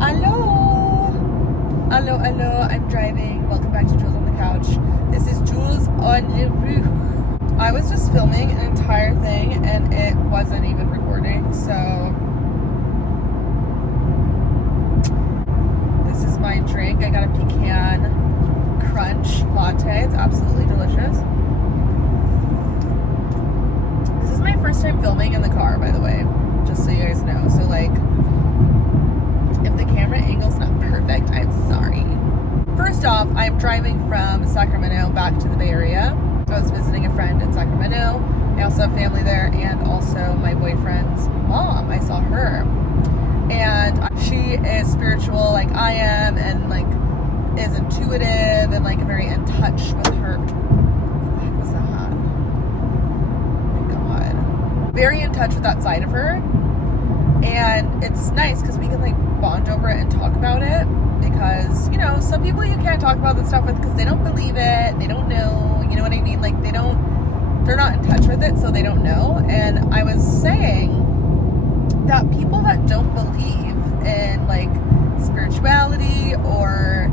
Hello! Hello, hello, I'm driving. Welcome back to Jules on the Couch. This is Jules on the roof. I was just filming an entire thing and it wasn't even recording, so this is my drink. I got a pecan crunch latte. It's absolutely delicious. This is my first time filming in the car, by the way, just so you guys know. So like, if the camera angle's not perfect, I'm sorry. First off, I'm driving from Sacramento back to the Bay Area. I was visiting a friend in Sacramento. I also have family there, and also my boyfriend's mom. I saw her. And she is spiritual like I am, and like is intuitive and like very in touch with her. What the heck was that? Oh my God. Very in touch with that side of her. And it's nice because we can like bond over it and talk about it, because you know, some people you can't talk about this stuff with because they don't believe it, they don't know, you know what I mean, like they're not in touch with it, so they don't know. And I was saying that people that don't believe in like spirituality or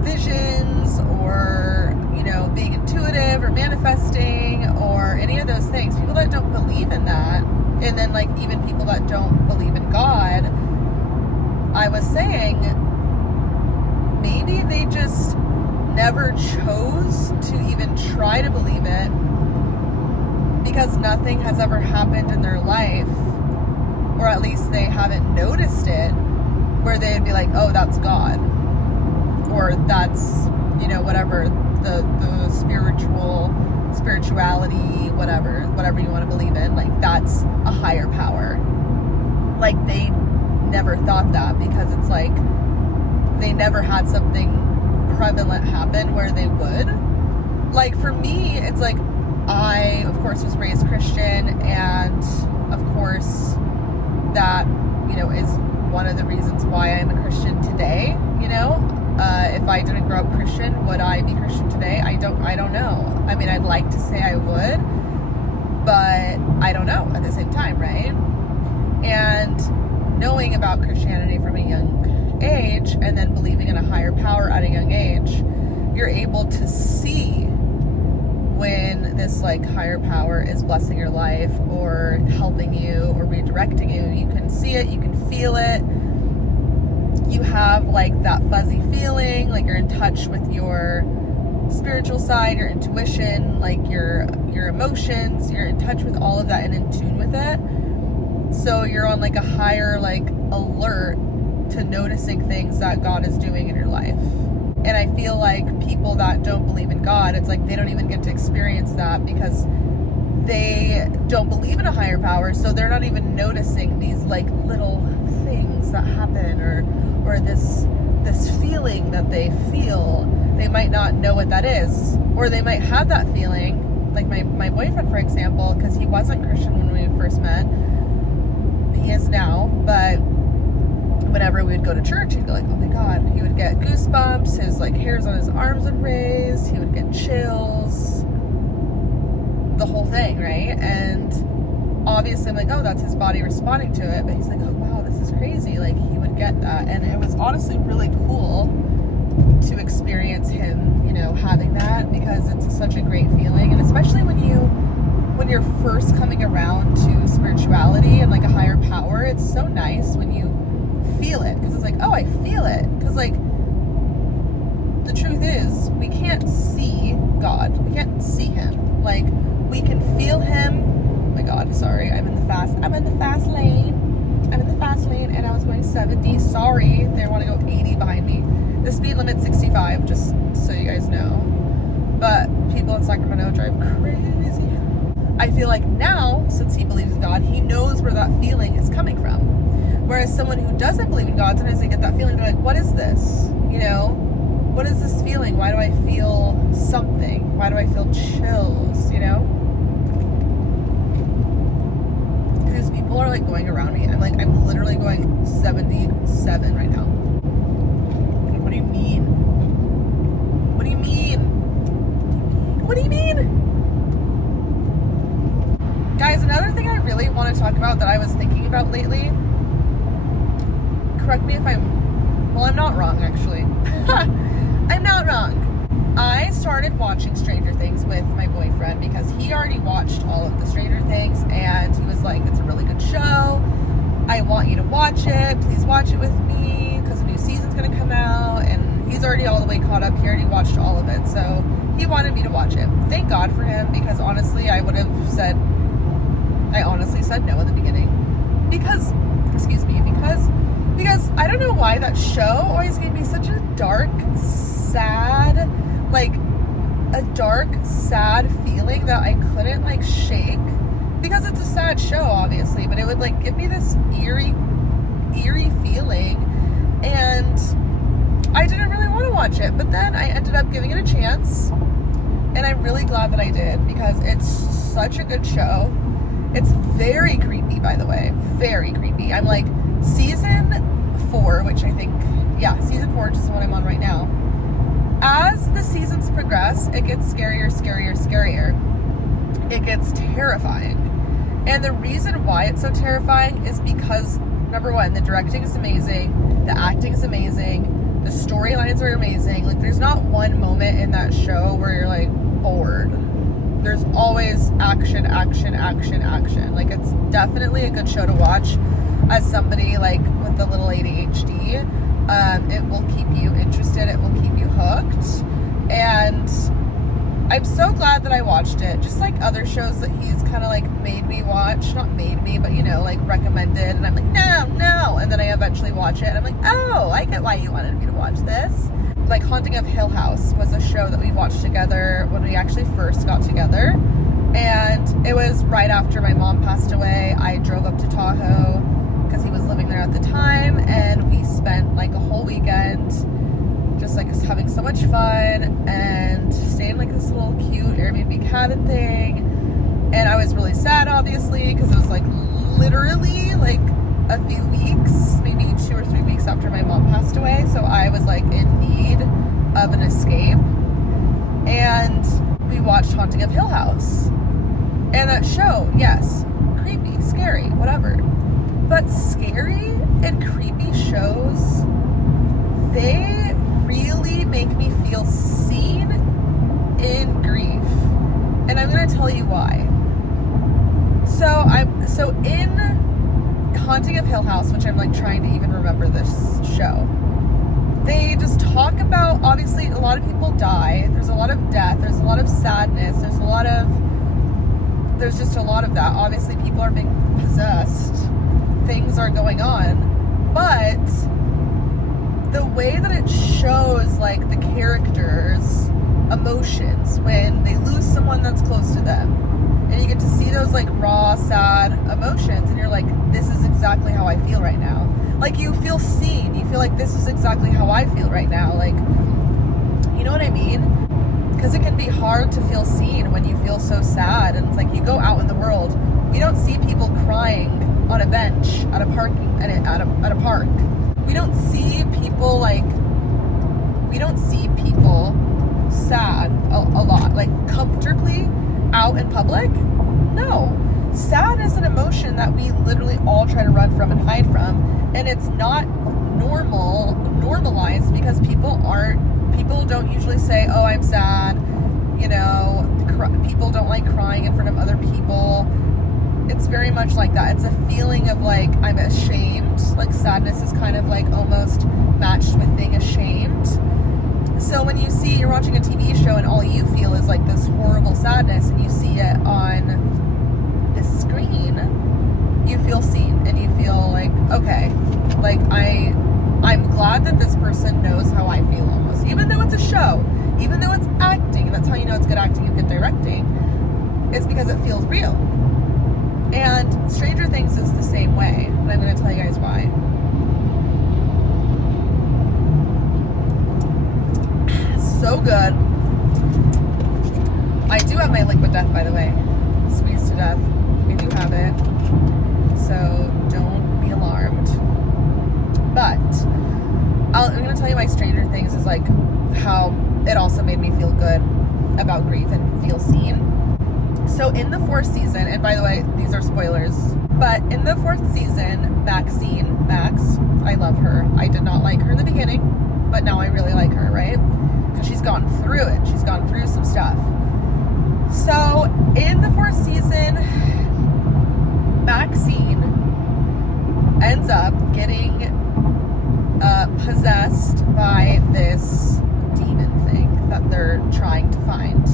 visions or, you know, being intuitive or manifesting or any of those things, people that don't believe in that, and then like even people that don't believe in God, I was saying maybe they just never chose to even try to believe it because nothing has ever happened in their life, or at least they haven't noticed it, where they'd be like, oh, that's God, or that's, you know, whatever, the spirituality, whatever you want to believe in, like that's a higher power. Like they never thought that because it's like they never had something prevalent happen where they would. Like for me, it's like I of course was raised Christian, and of course that, you know, is one of the reasons why I'm a Christian today. You know, if I didn't grow up Christian, would I be Christian today? I don't know. I mean, I'd like to say I would, but I don't know at the same time, right? And knowing about Christianity from a young age, and then believing in a higher power at a young age, you're able to see when this like higher power is blessing your life or helping you or redirecting you. You can see it, you can feel it. You have like that fuzzy feeling, like you're in touch with your spiritual side, your intuition, like your emotions. You're in touch with all of that and in tune with it. So you're on like a higher like alert to noticing things that God is doing in your life. And I feel like people that don't believe in God, it's like they don't even get to experience that because they don't believe in a higher power, so they're not even noticing these like little things that happen, or this feeling that they feel. They might not know what that is, or they might have that feeling, like my boyfriend, for example, because he wasn't Christian when we first met. He is now, but whenever we would go to church, he'd go like, oh my God, he would get goosebumps, his like hairs on his arms would raise, he would get chills, the whole thing, right? And obviously I'm like, oh, that's his body responding to it, but he's like, oh wow, this is crazy, like he would get that. And it was honestly really cool to experience him, you know, having that, because it's such a great feeling. And especially when you're first coming around to spirituality and like a higher power, it's so nice when you feel it, because it's like, oh, I feel it. Because like the truth is, we can't see God, we can't see him. Like we can feel him. Oh my God, sorry, I'm in the fast lane, and I was going 70. Sorry, they want to go 80 behind me. The speed limit's 65, just so you guys know. But people in Sacramento drive crazy. I feel like now, since he believes in God, he knows where that feeling is coming from. Whereas someone who doesn't believe in God, sometimes they get that feeling, they're like, what is this? You know, what is this feeling? Why do I feel something? Why do I feel chills, you know? Because people are like going around me. I'm literally going 77 right now. Like, what do you mean? What do you mean? What do you mean? Guys, another thing I really want to talk about that I was thinking about lately, correct me if I'm not wrong, actually. I'm not wrong. I started watching Stranger Things with my boyfriend because he already watched all of the Stranger Things, and he was like, it's a really good show. I want you to watch it. Please watch it with me because a new season's going to come out, and he's already all the way caught up. He already watched all of it, so he wanted me to watch it. Thank God for him, because honestly, I honestly said no in the beginning. Because I don't know why that show always gave me such a dark, sad feeling that I couldn't like shake, because it's a sad show obviously, but it would like give me this eerie feeling, and I didn't really want to watch it. But then I ended up giving it a chance, and I'm really glad that I did, because it's such a good show. It's very creepy, by the way, very creepy. I'm like season 4, which I think, yeah, season 4, which is the one I'm on right now. As the seasons progress, it gets scarier. It gets terrifying. And the reason why it's so terrifying is because, number one, the directing is amazing, the acting is amazing, the storylines are amazing. Like, there's not one moment in that show where you're like bored. There's always action. Like, it's definitely a good show to watch as somebody like with a little ADHD. It will keep you interested. It will keep you hooked. And I'm so glad that I watched it. Just like other shows that he's kind of like made me watch. Not made me, but, you know, like recommended. And I'm like, no. And then I eventually watch it. And I'm like, oh, I get why you wanted me to watch this. Like Haunting of Hill House was a show that we watched together when we actually first got together. And it was right after my mom passed away. I drove up to Tahoe because he was living there at the time, and we spent like a whole weekend just like having so much fun and staying in like this little cute Airbnb cabin thing. And I was really sad, obviously, because it was like literally like a few weeks, maybe 2 or 3 weeks after my mom passed away. So I was like in need of an escape, and we watched Haunting of Hill House. And that show, yes, creepy, scary, whatever. But scary and creepy shows, they really make me feel seen in grief. And I'm going to tell you why. So in Haunting of Hill House, which I'm like trying to even remember this show, they just talk about, obviously a lot of people die, there's a lot of death, there's a lot of sadness, there's just a lot of that. Obviously people are being possessed, things are going on, but the way that it shows like the characters' emotions when they lose someone that's close to them, and you get to see those like raw, sad emotions, and you're like, this is exactly how I feel right now. Like, you feel seen, you feel like this is exactly how I feel right now. Like, you know what I mean? Because it can be hard to feel seen when you feel so sad. And it's like, you go out in the world, we don't see people crying on a bench at a park. We don't see people sad a lot, like comfortably out in public. No. Sad is an emotion that we literally all try to run from and hide from, and it's not normalized, because people don't usually say, oh, I'm sad, you know, people don't like crying in front of other people. It's very much like that. It's a feeling of like, I'm ashamed. Like, sadness is kind of like almost matched with being ashamed. So when you're watching a TV show and all you feel is like this horrible sadness, and you see it on the screen, you feel seen, and you feel like, okay, like I'm glad that this person knows how I feel, almost, even though it's a show, even though it's acting. That's how you know it's good acting and good directing. It's because it feels real. And Stranger Things is the same way, and I'm going to tell you guys why. So good. I do have my liquid death, by the way. Squeezed to death. I do have it. So don't be alarmed. But I'm going to tell you why Stranger Things is like how it also made me feel good about grief and feel seen. So in the 4th season, and by the way, these are spoilers, But in the 4th season, Max, I love her. I did not like her in the beginning, but now I really like her, right? Because she's gone through it. She's gone through some stuff. So in the 4th season, Maxine ends up getting possessed by this demon thing that they're trying to find.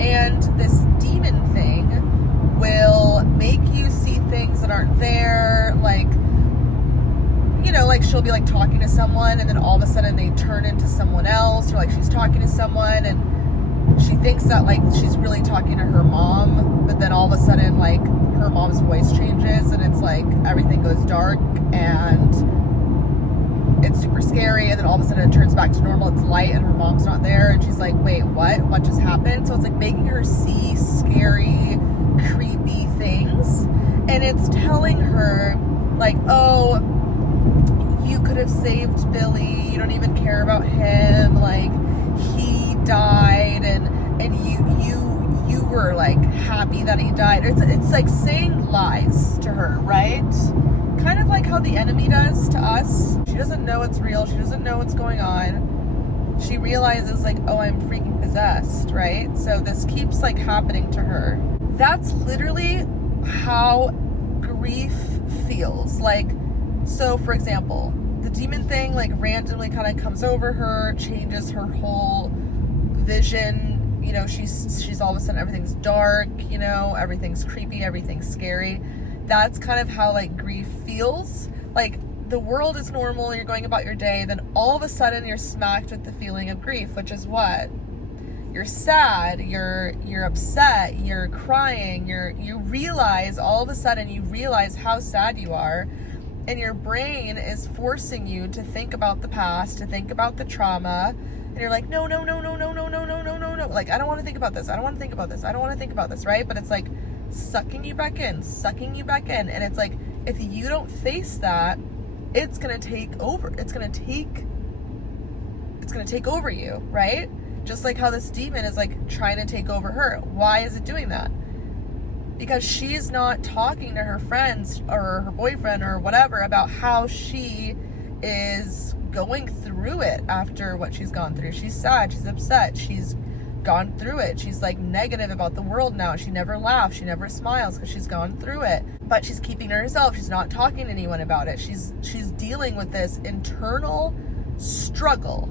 And this demon thing will make you see things that aren't there, like, you know, like she'll be like talking to someone and then all of a sudden they turn into someone else, or like she's talking to someone and she thinks that like she's really talking to her mom, but then all of a sudden like her mom's voice changes and it's like everything goes dark and it's super scary, and then all of a sudden it turns back to normal, it's light and her mom's not there and she's like, wait, what just happened? So it's like making her see scary, creepy things, and it's telling her like, oh, you could have saved Billy, you don't even care about him, like he died and you were like happy that he died. It's like saying lies to her, right? Kind of like how the enemy does to us. She doesn't know it's real, she doesn't know what's going on. She realizes like, oh, I'm freaking possessed, right? So this keeps like happening to her. That's literally how grief feels. Like, so for example, the demon thing like randomly kind of comes over her, changes her whole vision. You know, she's all of a sudden everything's dark, you know, everything's creepy, everything's scary. That's kind of how like grief feels. Like the world is normal, you're going about your day, then all of a sudden you're smacked with the feeling of grief, which is what? You're sad, you're upset, you're crying, you realize, all of a sudden you realize how sad you are, and your brain is forcing you to think about the past, to think about the trauma, and you're like, no, like, I don't want to think about this, right? But it's like sucking you back in, and it's like, if you don't face that, it's gonna take over you, right? Just like how this demon is like trying to take over her. Why is it doing that? Because she's not talking to her friends or her boyfriend or whatever about how she is going through it after what she's gone through. She's sad, she's upset, she's gone through it. She's like negative about the world now. She never laughs, she never smiles because she's gone through it. But she's keeping to herself. She's not talking to anyone about it. She's dealing with this internal struggle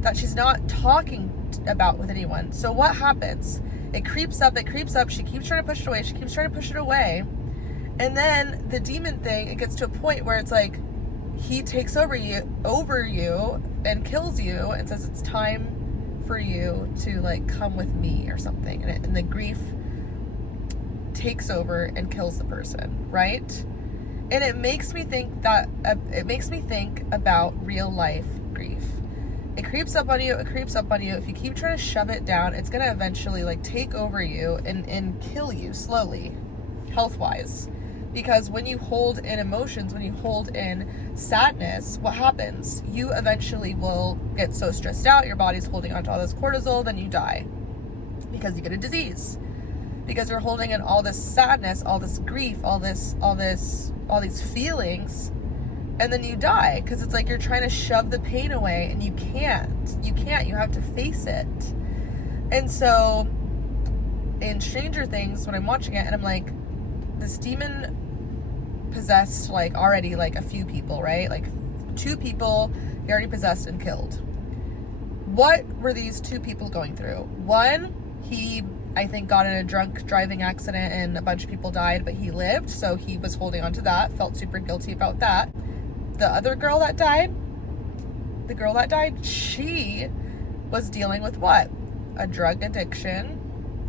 that she's not talking about with anyone. So what happens? It creeps up, she keeps trying to push it away, and then the demon thing, it gets to a point where it's like he takes over you and kills you and says it's time for you to like come with me or something, and the grief takes over and kills the person, right? And it makes me think about real life grief. It creeps up on you. If you keep trying to shove it down, it's going to eventually like take over you and kill you slowly, health-wise. Because when you hold in emotions, when you hold in sadness, what happens? You eventually will get so stressed out, your body's holding onto all this cortisol, then you die. Because you get a disease. Because you're holding in all this sadness, all this grief, all these feelings, and then you die, because it's like you're trying to shove the pain away, and you can't, you have to face it. And so in Stranger Things, when I'm watching it, and I'm like, this demon possessed like already like a few people, right? Like 2 people he already possessed and killed. What were these 2 people going through? One, he, I think, got in a drunk driving accident and a bunch of people died, but he lived, so he was holding on to that, felt super guilty about that. The other girl that died, she was dealing with what? A drug addiction,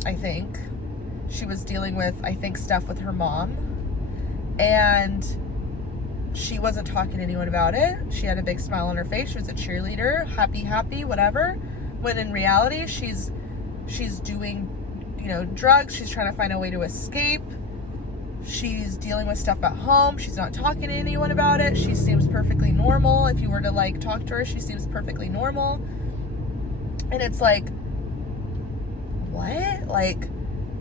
I think. She was dealing with, I think, stuff with her mom. And she wasn't talking to anyone about it. She had a big smile on her face. She was a cheerleader, happy, whatever. When in reality, she's doing, drugs. She's trying to find a way to escape. She's dealing with stuff at home. She's not talking to anyone about it. She seems perfectly normal. If you were to like talk to her, she seems perfectly normal. And it's like, what? Like,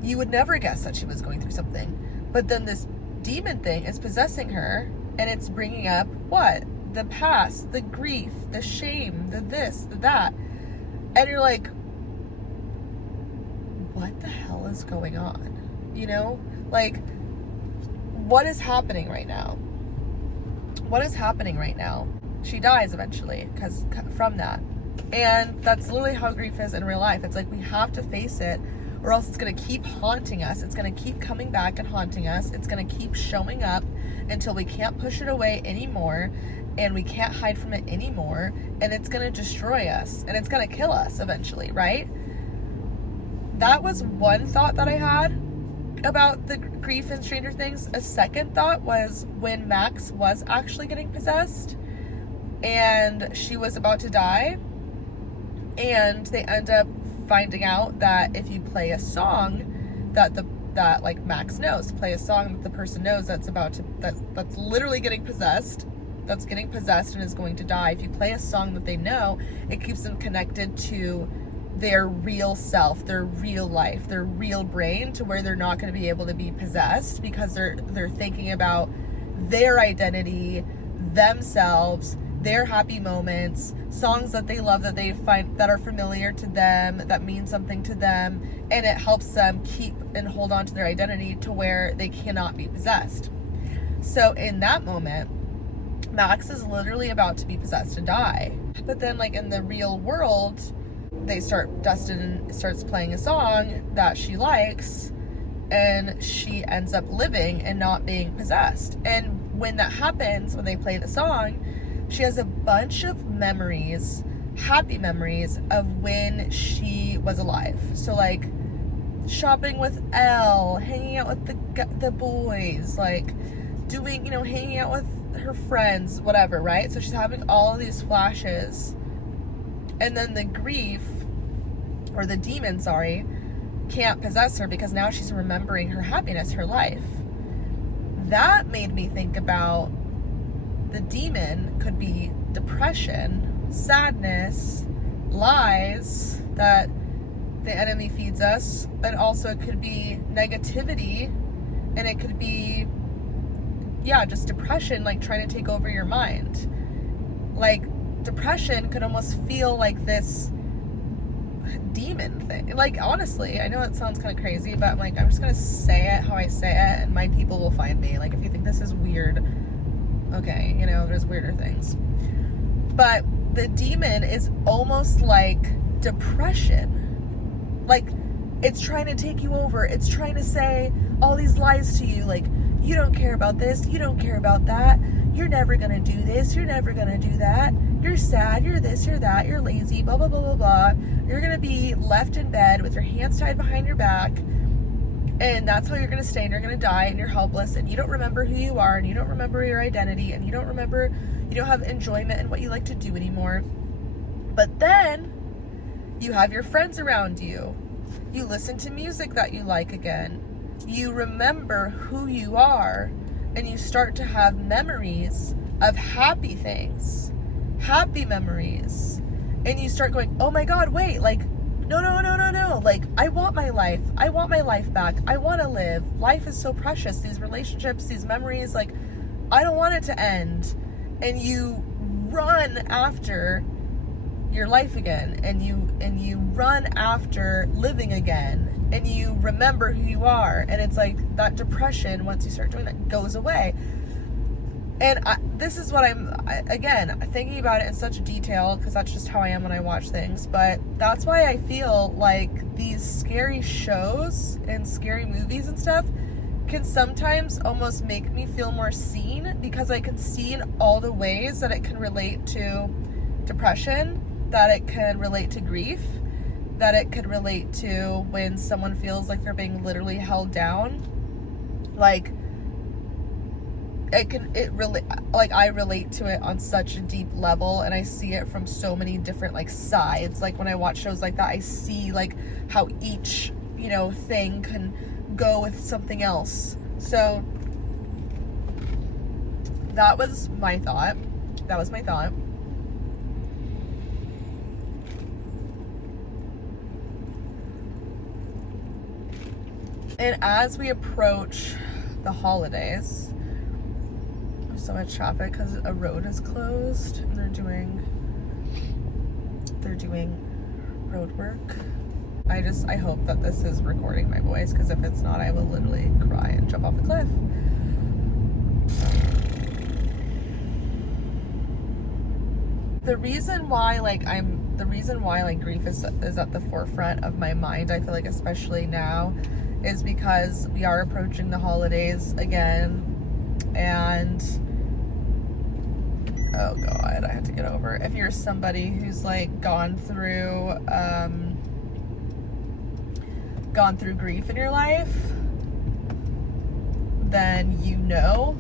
you would never guess that she was going through something. But then this demon thing is possessing her, and it's bringing up what? The past, the grief, the shame, the this, the that. And you're like, what the hell is going on? You know? Like, what is happening right now? What is happening right now? She dies eventually from that. And that's literally how grief is in real life. It's like we have to face it, or else it's going to keep haunting us. It's going to keep coming back and haunting us. It's going to keep showing up until we can't push it away anymore, and we can't hide from it anymore, and it's going to destroy us, and it's going to kill us eventually, right? That was one thought that I had about the grief in Stranger Things. A second thought was when Max was actually getting possessed and she was about to die, and they end up finding out that if you play a song that like Max knows, play a song that the person knows that's literally getting possessed, that's getting possessed and is going to die. If you play a song that they know, it keeps them connected to their real self, their real life, their real brain, to where they're not going to be able to be possessed, because they're thinking about their identity, themselves, their happy moments, songs that they love, that they find that are familiar to them, that mean something to them, and it helps them keep and hold on to their identity to where they cannot be possessed. So in that moment, Max is literally about to be possessed and die. But then, like, in the real world, Dustin starts playing a song that she likes, and she ends up living and not being possessed. And when that happens, when they play the song, she has a bunch of memories, happy memories of when she was alive. So, like, shopping with Elle, hanging out with the boys, like doing, hanging out with her friends, whatever, right? So she's having all of these flashes. And then the grief, or the demon, can't possess her because now she's remembering her happiness, her life. That made me think about the demon could be depression, sadness, lies that the enemy feeds us, and also it could be negativity, and it could be, just depression, like trying to take over your mind. Like, depression could almost feel like this demon thing. Like, honestly, I know it sounds kind of crazy, but I'm just gonna say it how I say it, and my people will find me. Like, if you think this is weird, okay, there's weirder things. But the demon is almost like depression. Like, it's trying to take you over. It's trying to say all these lies to you, like, you don't care about this, you don't care about that, you're never gonna do this, you're never gonna do that, you're sad, you're this, you're that, you're lazy, blah, blah, blah, blah, blah. You're gonna be left in bed with your hands tied behind your back, and that's how you're gonna stay, and you're gonna die, and you're helpless, and you don't remember who you are, and you don't remember your identity, and you don't have enjoyment in what you like to do anymore. But then you have your friends around you. You listen to music that you like again. You remember who you are, and you start to have memories of happy things, happy memories. And you start going, oh my God, wait, like, no. Like, I want my life. I want my life back. I want to live. Life is so precious. These relationships, these memories, like, I don't want it to end. And you run after your life again, and you run after living again, and you remember who you are, and it's like that depression, once you start doing that, goes away. And this is what I'm thinking about it in such detail, because that's just how I am when I watch things. But that's why I feel like these scary shows and scary movies and stuff can sometimes almost make me feel more seen, because I can see in all the ways that it can relate to depression, that it can relate to grief, that it could relate to when someone feels like they're being literally held down. Like, I relate to it on such a deep level, and I see it from so many different, like, sides. Like, when I watch shows like that, I see, like, how each, thing can go with something else. So that was my thought. And as we approach the holidays. There's so much traffic because a road is closed and they're doing road work. I hope that this is recording my voice, because if it's not, I will literally cry and jump off the cliff. The reason why grief is at the forefront of my mind, I feel like, especially now, is because we are approaching the holidays again, and oh god, I have to get over. If you're somebody who's like gone through grief in your life, then you know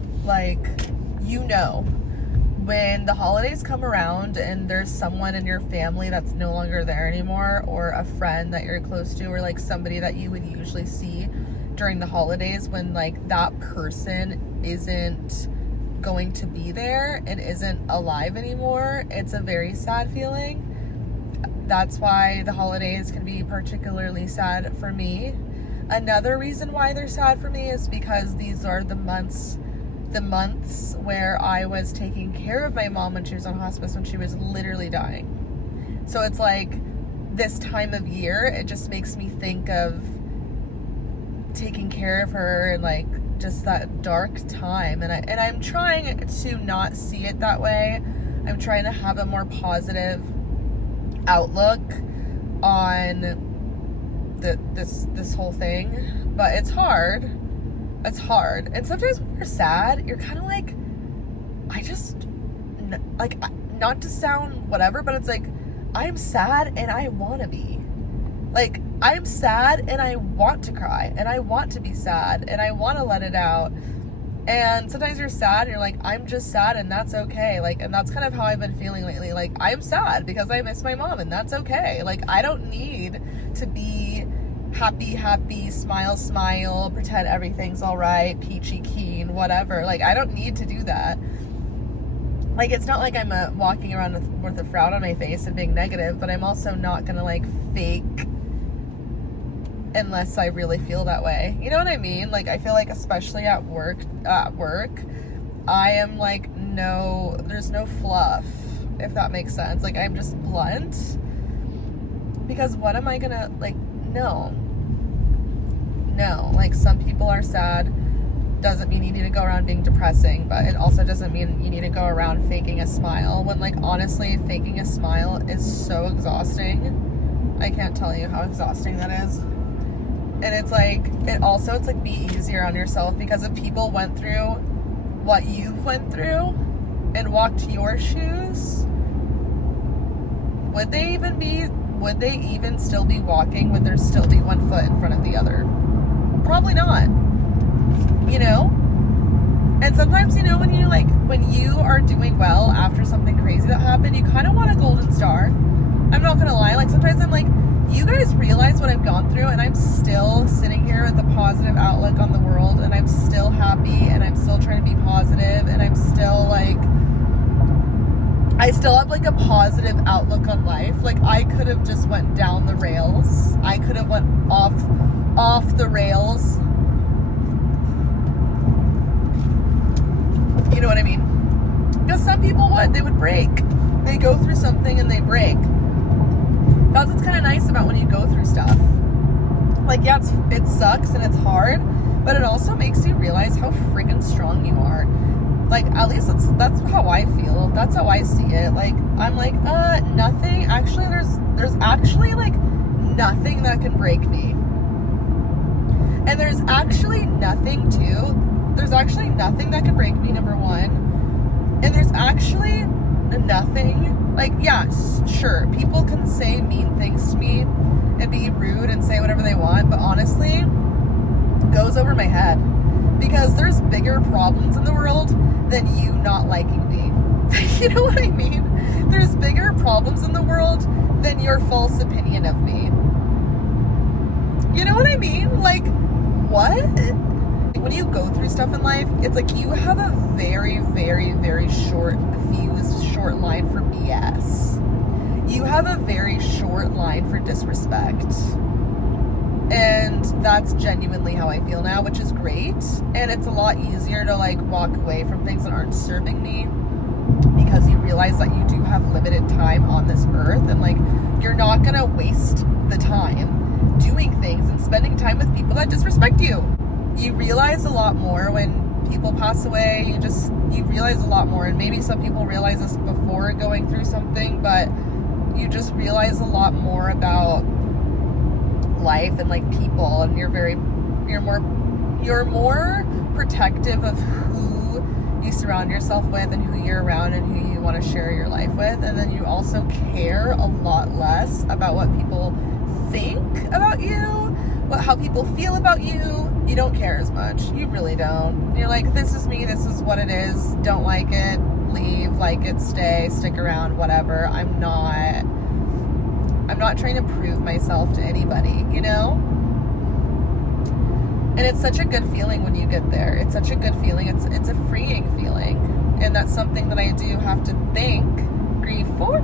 when the holidays come around and there's someone in your family that's no longer there anymore, or a friend that you're close to, or like somebody that you would usually see during the holidays, when like that person isn't going to be there and isn't alive anymore, it's a very sad feeling. That's why the holidays can be particularly sad for me. Another reason why they're sad for me is because these are the months where I was taking care of my mom when she was on hospice, when she was literally dying. So it's like this time of year, it just makes me think of taking care of her and like just that dark time. And I'm trying to not see it that way. I'm trying to have a more positive outlook on this whole thing, but it's hard. It's hard. And sometimes when you're sad, you're kind of like, not to sound whatever, but it's like, I'm sad and I want to be. Like, I'm sad and I want to cry and I want to be sad and I want to let it out. And sometimes you're sad and you're like, I'm just sad and that's okay. Like, and that's kind of how I've been feeling lately. Like, I'm sad because I miss my mom and that's okay. Like, I don't need to be happy, smile, pretend everything's all right, peachy keen, whatever. Like, I don't need to do that. Like, it's not like I'm walking around with a frown on my face and being negative, but I'm also not gonna like fake unless I really feel that way. You know what I mean? Like, I feel like, especially at work, I am like, there's no fluff, if that makes sense. Like, I'm just blunt, because what am I gonna, like, no, like, some people are sad, doesn't mean you need to go around being depressing, but it also doesn't mean you need to go around faking a smile, when, like, honestly, faking a smile is so exhausting. I can't tell you how exhausting that is. And it's like, it's like, be easier on yourself, because if people went through what you've went through and walked your shoes, would they even still be walking? Would there still be one foot in front of the other? Probably not, you know? And sometimes, you know, when you are doing well after something crazy that happened, you kind of want a golden star. I'm not gonna lie, like, sometimes I'm like, you guys realize what I've gone through, and I'm still sitting here with a positive outlook on the world, and I'm still happy, and I'm still trying to be positive, and I'm still like, I still have like a positive outlook on life. Like, I could have just went down the rails. I could have went off the rails. You know what I mean? Because some people they would break. They go through something and they break. That's what's kind of nice about when you go through stuff. Like, yeah, it sucks and it's hard, but it also makes you realize how freaking strong you are. Like, at least that's how I feel. That's how I see it. Like, I'm like, nothing. Actually, there's actually like nothing that can break me. And there's actually nothing there's actually nothing that can break me, number one. And there's actually nothing, like, yeah, sure, people can say mean things to me and be rude and say whatever they want, but honestly, it goes over my head, because there's bigger problems in the world than you not liking me. You know what I mean? There's bigger problems in the world than your false opinion of me. You know what I mean? Like, what? When you go through stuff in life, it's like you have a very, very, very short line for BS. You have a very short line for disrespect. And that's genuinely how I feel now, which is great. And it's a lot easier to like walk away from things that aren't serving me, because you realize that you do have limited time on this earth, and like you're not gonna waste the time doing things and spending time with people that disrespect you. You realize a lot more when people pass away. You realize a lot more, and maybe some people realize this before going through something, but you just realize a lot more about life and like people, and you're more protective of who you surround yourself with and who you're around and who you want to share your life with. And then you also care a lot less about what people think about you, how people feel about you. You don't care as much. You really don't. You're like, this is me, this is what it is. Don't like it, leave. Like it, stay, stick around, whatever. I'm not trying to prove myself to anybody, you know? And it's such a good feeling when you get there. It's such a good feeling. It's a freeing feeling. And that's something that I do have to thank grief for.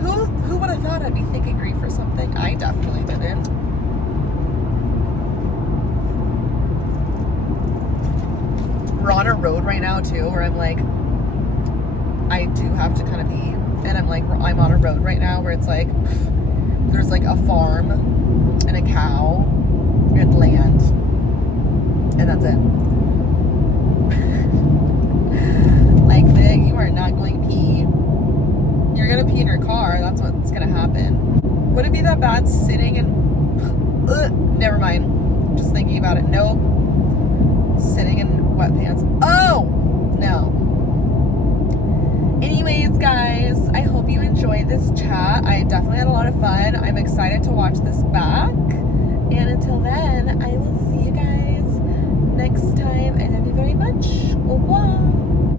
Who would have thought I'd be thanking grief for something? I definitely didn't. We're on a road right now too, where I'm like, I do have to kind of pee. And I'm on a road right now where it's like, there's like a farm and a cow and land, and that's it. Like, Vic, you are not going to pee. You're gonna pee in your car. That's what's gonna happen. Would it be that bad sitting and never mind, just thinking about it. Nope. Sitting in wet pants. Oh no. Anyways, guys, I hope you enjoyed this chat. I definitely had a lot of fun. I'm excited to watch this back. And until then, I will see you guys next time. I love you very much. Au revoir.